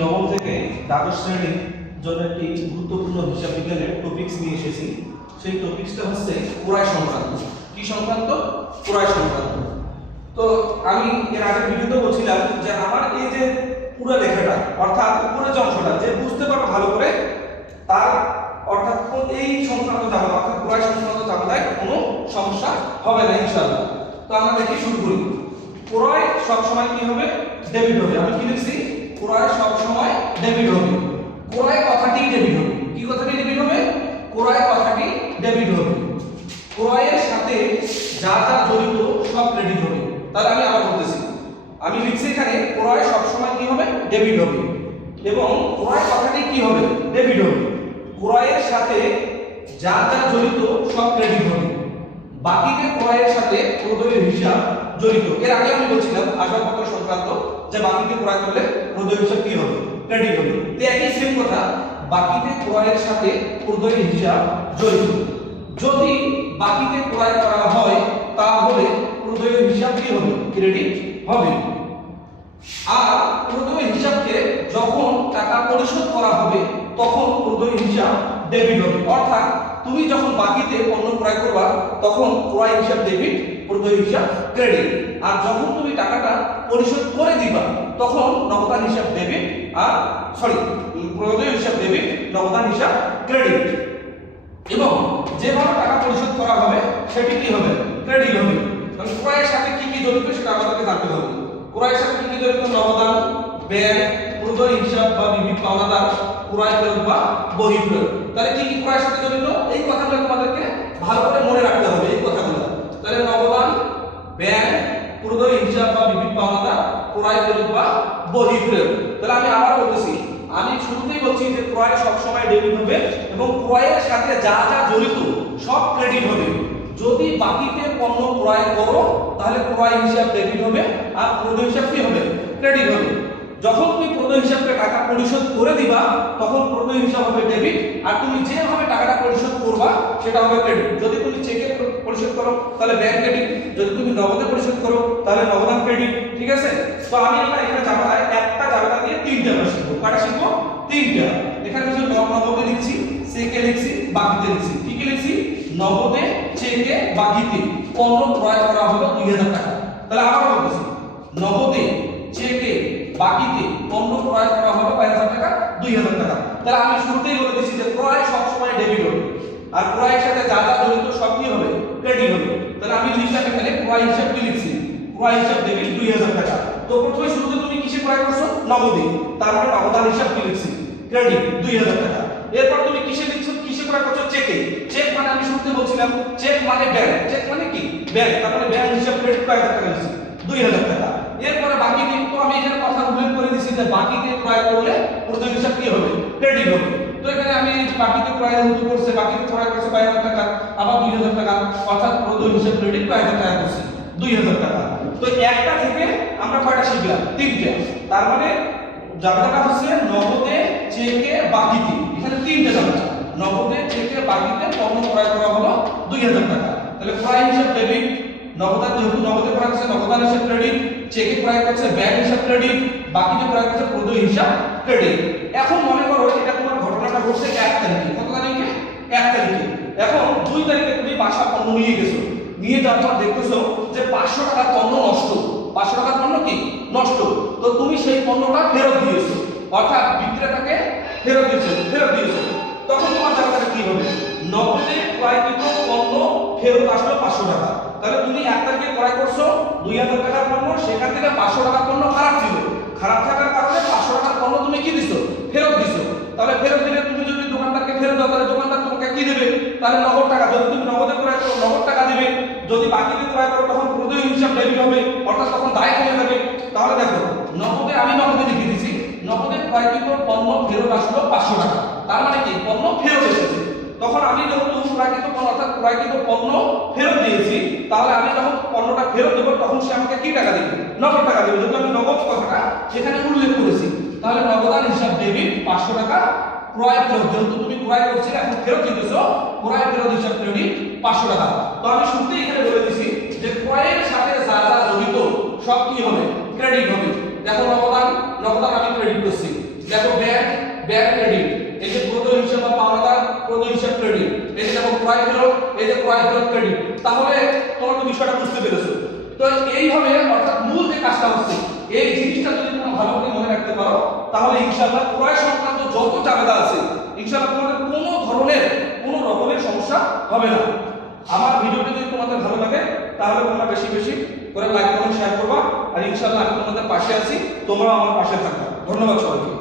নবম থেকে দ্বাদশ শ্রেণির জন্য একটি গুরুত্বপূর্ণ হিসাব বিজ্ঞানের টপিকস নিয়ে এসেছি। সেই টপিকসটা হচ্ছে ক্রয় সংক্রান্ত। কি সংক্রান্ত? ক্রয় সংক্রান্ত। তো আমি এর আগে ভিডিওতে বলছিলাম যে আমার এই যে পুরো লেখাটা, অর্থাৎ উপরে যে অংশটা, যে বুঝতে পারবে ভালো করে, তার অর্থাৎ এই সংক্রান্ত জামাতা অর্থাৎ ক্রয় সংক্রান্ত জামাতায় কোনো সমস্যা হবে না, ইনশাআল্লাহ। তো আমরা দেখি শুরু করি। ক্রয় সবসময় কি হবে? ডেবিট হবে। আমি কি লিখছি? ক্রয় সবসময় ডেবিট হবে। ক্রয় কথাটি ডেবিট হবে। কি কথাটি ডেবিট হবে? ক্রয় কথাটি ডেবিট হবে। ক্রয়ের সাথে যা যা জড়িত সব ক্রেডিট হবে। তাহলে আমি আবার বলতেছি। আমি লিখছি এখানে ক্রয় সবসময় কি হবে? ডেবিট হবে। এবং ক্রয় কথাটি কি হবে? ডেবিট হবে। ক্রয়ের সাথে যা যা জড়িত সব ক্রেডিট হবে। বাকিতে ক্রয়ের সাথে প্রদেয় হিসাব জড়িত। এর আগে আমি বলছিলাম আসবাবপত্র সংক্রান্ত যে বাকিতে ক্রয় করলে প্রদেয় হিসাব কি হবে? ক্রেডিট হবে। তো একই সেম কথা বাকিতে ক্রয়ের সাথে প্রদেয় হিসাব জড়িত। যদি বাকিতে ক্রয় করা হয়, তাহলে প্রদেয় হিসাব কি হবে? ক্রেডিট হবে। আর প্রদেয় হিসাবকে যখন টাকা পরিশোধ করা হবে তখন প্রদেয় হিসাব ডেবিট হবে। অর্থাৎ তুমি যখন বাকিতে পণ্য ক্রয় করবা, তখন ক্রয় হিসাব ডেবিট প্রদেয় হিসাব ক্রেডিট আর যখন তুমি টাকাটা পরিশোধ করে দিবা, তখন নগদান হিসাব ডেবিট আর সরি প্রদেয় হিসাব ডেবিট নগদান হিসাব ক্রেডিট এবং যেভাবে টাকা পরিশোধ করা হবে, সেটি কি হবে? ক্রেডিট হবে। কারণ ক্রয়ের সাথে কি কি জড়িত সেটা আমাদেরকে জানতে হবে। ক্রয়ের সাথে কি কি জড়িত? নবদান ব্যয় প্রদয় হিসাব বা বিবিধ পাওনাদার ক্রয় ফেরত বা বহি ফেরত তাহলে কি কি ক্রয়ের সাথে জড়িত? এই কথাগুলো তোমাদেরকে ভালো করে মনে রাখতে হবে, এই কথাগুলো। তাহলে নবদান ব্যয় প্রদয় হিসাব বা বিবিধ পাওনাদার ক্রয় ফেরত বা বহি ফেরত তাহলে আমি আবার বলতেছি, আমি শুরুতেই বলছি যে ক্রয় সবসময় ডেবিট হবে এবং ক্রয়ের সাথে যা যা জড়িত সব ক্রেডিট হবে। যদি বাকিতে পণ্য ক্রয় করো, তাহলে ক্রয় হিসাব ডেবিট হবে আর প্রদ হিসাব কি হবে? ক্রেডিট হবে। যখন হিসাবকে টাকা পরিশোধ করে দিবা, তখন প্রদ হিসাব হবে ডেবিট আর তুমি যেভাবে টাকাটা পরিশোধ করবা, সেটা হবে ক্রেডিট যদি তুমি চেকে পরিশোধ করো, তাহলে ব্যাংক ক্রেডিট যদি তুমি নগদে পরিশোধ করো, তাহলে নগদান ক্রেডিট ঠিক আছে? তো আমি এটা এখানে জামাতা একটা জামাতা দিয়ে তিনটা আমরা শিখব। কটা শিখব? তিনটা। এখানে কিছু নগদে লিখছি চেকে লিখছি, বাকিতে লিখছি। কি কি লিখছি? নগদে চেকে বাকিতে। পণ্য ক্রয় করা হলো দুই হাজার টাকা। তাহলে আবার বলছি নগদে বাকিতে পণ্য ক্রয় করা হলো কয় হাজার টাকা, দুই হাজার টাকা। তাহলে আমি শুরুতেই বলে দিচ্ছি যে ক্রয় সবসময় ডেবিট হবে। আর ক্রয়ের সাথে যা যা জড়িত সব কি হবে? ক্রেডিট হবে। তাহলে আমি লিখলাম এখানে ক্রয় হিসাব কি লিখছি? ক্রয় হিসাব ডেবিট দুই হাজার টাকা। তো প্রথমে শুরুতে তুমি কিসে ক্রয় করছ? নগদে। তারপরে নগদান হিসাব কি লিখছি? ক্রেডিট দুই হাজার টাকা। এরপর তুমি কিসে লিখছো কিসে ক্রয় করছ? চেকে চেক মানে আমি শুরুতে বলছিলাম চেক মানে ব্যাংক চেক মানে কি? ব্যাংক তারপরে ব্যাংক হিসাব ক্রেডিট কয় হাজার টাকা লিখছি? দুই হাজার টাকা। এরপরে বাকি দিন তো আমি এখানে কথা উল্লেখ করে দিছি যে বাকিতে ক্রয় করলে প্রথম হিসাব কি হবে? ক্রেডিট হবে। তো এখানে আমি বাকিতে ক্রয় যেহেতু করছে বাকিতে ক্রয় করছে কয় হাজার টাকা, আবার দুই হাজার টাকা, অর্থাৎ প্রথম হিসাব ক্রেডিট কয় হাজার টাকা করছে, দুই হাজার টাকা। তো একটা থেকে আমরা কয়টা শিখলাম? তিনটে। তার মানে জায়গাটা হচ্ছে নগদে চেকে বাকিতে। এখানে তিনটে জায়গা নগদে চেকে বাকিতে পণ্য ক্রয় করা হলো দুই হাজার টাকা। তাহলে ক্রয় হিসাব ডেবিট নগদান যেহেতু নগদে ক্রয় করছে নগদান হিসাব ক্রেডিট চেকে ক্রয় করছে ব্যাংক হিসাব ক্রেডিট বাকিতে ক্রয় করছে প্রদয় হিসাব ক্রেডিট এখন মনে করো এটা তোমার ঘটনাটা ঘটছে এক তারিখে। কত তারিখে? এক তারিখে। এখন দুই তারিখে তুমি বাসা পণ্য নিয়ে গেছো। নিয়ে যাওয়ার পর দেখতেছো যে পাঁচশো টাকার পণ্য নষ্ট। পাঁচশো টাকার পণ্য কি? নষ্ট। তো তুমি সেই পণ্যটা ফেরত দিয়েছ। অর্থাৎ বিক্রেতাকে ফেরত দিয়েছ ফেরত দিয়েছ। তখন তোমার জায়গাটা কি হবে? নগদে ক্রয়কৃত পণ্য ফেরত আসলো পাঁচশো টাকা। তাহলে তুমি এক তারিখে ক্রয় করছ, দুই হাজার টাকার পণ্য, সেখান থেকে পাঁচশো টাকার পণ্য খারাপ ছিল। খারাপ থাকার কারণে পাঁচশো টাকার পণ্য তুমি কি দিছো? ফেরত দিছো। তাহলে ফেরত দিলে তুমি যদি দোকানদারকে ফেরত দাও, তাহলে দোকানদার তোমাকে কি দেবে? তাহলে নগদ টাকা, যদি তুমি নগদে ক্রয় করো, নগদ টাকা দেবে। যদি বাকিতে ক্রয় করো, তখন প্রদয় হিসাব ডেবিট হবে, অর্থাৎ তখন দায় কমে যাবে। তাহলে দেখো, নগদে আমি নগদে লিখে দিছি। নগদে ক্রয়কৃত পণ্য ফেরত আসলো পাঁচশো টাকা। তার মানে কি? পণ্য ফেরত এসেছে। তখন আমি যখন ক্রয়কৃত পণ্য, অর্থাৎ ক্রয়কৃত পণ্য ফেরত দিয়েছি, তাহলে আমি যখন পণ্যটা ফেরত দেবো, তখন সে আমাকে কি টাকা দেবে? নগদ টাকা দেবে, যেহেতু আমি নগদ কথাটা সেখানে উল্লেখ করেছি। তাহলে নগদান হিসাব ডেবিট পাঁচশো টাকা ক্রয় ফেরত, যেহেতু তুমি ক্রয় করছিলে, এখন ফেরত দিতেছো, ক্রয় ফেরত হিসাব ক্রেডিট পাঁচশো টাকা। তো আমি শুরুতেই এখানে বলে দিছি যে ক্রয়ের সাথে যা যা জড়িত, সব কি হবে? ক্রেডিট হবে। দেখো নগদান নগদান আমি ক্রেডিট করছি। দেখো ব্যাংক ব্যাংক ক্রেডিট এই যে প্রদয় হিসাব বা পাওনাদার প্রদয় হিসাব ক্রেডিট এই যে দেখো ক্রয় ফেরত এই যে ক্রয় ফেরত ক্রেডিট তাহলে তোমরা তো বিষয়টা বুঝতে পেরেছ। তো এইভাবে অর্থাৎ মূল যে কাজটা হচ্ছে, এই জিনিসটা যদি তোমরা ভালো করে মনে রাখতে পারো, তাহলে ইনশাআল্লাহ ক্রয় সংক্রান্ত যত ঝামেলা আছে, ইনশাআল্লাহ তোমাদের কোনো ধরনের, কোনো রকমের সমস্যা হবে না। আমার ভিডিওটি যদি তোমাদের ভালো লাগে, তাহলে তোমরা বেশি বেশি করে লাইক কমেন্ট শেয়ার করবা। আর ইনশাআল্লাহ আমি তোমাদের পাশে আছি, তোমরাও আমার পাশে থাকবা। ধন্যবাদ সবাইকে।